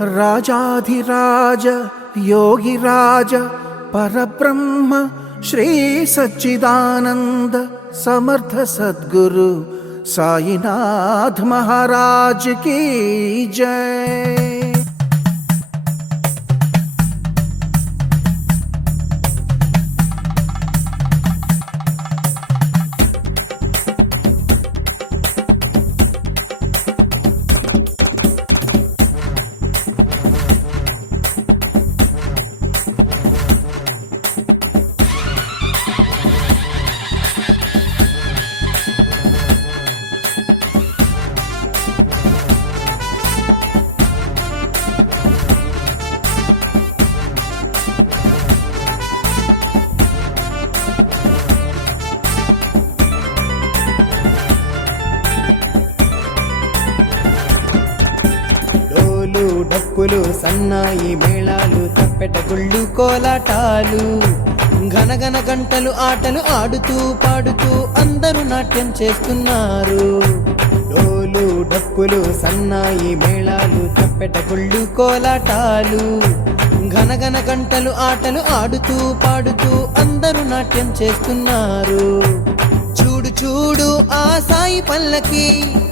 రాజాధిరాజ యోగిరాజ పరబ్రహ్మ శ్రీ సచ్చిదానంద సమర్థ సద్గురు సాయినాథ్ మహారాజ్ की जय। డప్పులు సన్నాయి మేళాలు తప్పెట గుళ్ళు కోలాటాలు ఘనఘన గంటలు ఆటలు ఆడుతూ పాడుతూ అందరూ నాట్యం చేస్తున్నారు। డోలు డప్పులు సన్నాయి మేళాలు తప్పెట గుళ్ళు కోలాటాలు ఘనఘన గంటలు ఆటలు ఆడుతూ పాడుతూ అందరూ నాట్యం చేస్తున్నారు। చూడు చూడు ఆ సాయి పల్లకి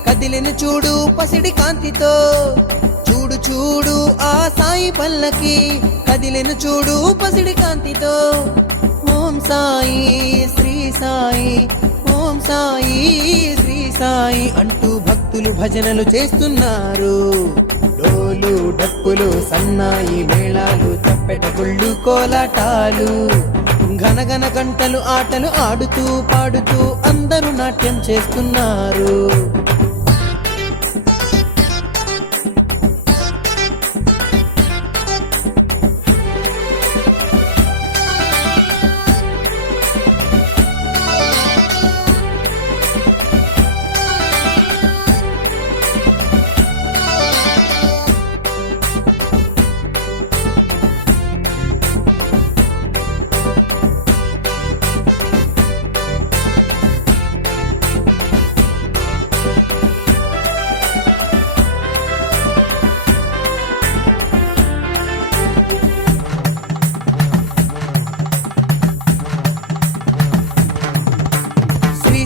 కదిలిన చూడు పసిడి కాంతితో, చూడు చూడు ఆ సాయి పల్లకి కదిలిన చూడు పసిడి కాంతితో। ఓం సాయి శ్రీ సాయి, ఓం సాయి శ్రీ సాయి అంటూ భక్తులు భజనలు చేస్తున్నారు। డోలు డప్పులు సన్నాయి మేళాలు తప్పెట గుళ్ళు కోలాటాలు ఘనఘన గంటలు ఆటలు ఆడుతూ పాడుతూ అందరూ నాట్యం చేస్తున్నారు।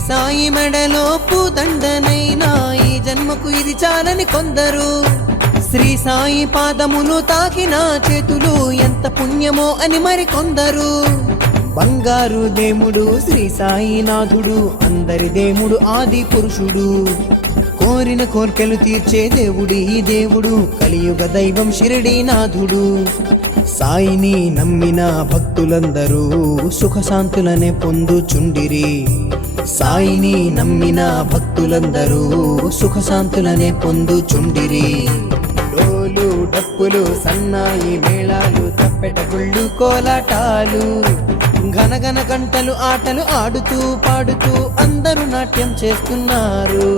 సాయి మెడలో పూదండనైనా ఈ జన్మకు ఇది చాలని కొందరు, శ్రీ సాయి పాదమును తాకిన చేతులు ఎంత పుణ్యమో అని మరికొందరు। బంగారు దేవుడు శ్రీ సాయినాథుడు అందరి దేవుడు ఆది పురుషుడు, కోరిన కోర్కెలు తీర్చే దేవుడి దేవుడు కలియుగ దైవం షిరిడీనాథుడు। సాయిని నమ్మిన భక్తులందరూ సుఖశాంతులనే పొందుచుండిరి, సాయిని నమ్మిన భక్తులందరూ సుఖశాంతులనే పొందుచుండిరి। డోలు డప్పులు సన్నాయి మేళాలు తప్పెట గుళ్ళు కోలాటాలు ఘనఘన గంటలు ఆటలు ఆడుతూ పాడుతూ అందరూ నాట్యం చేస్తున్నారు।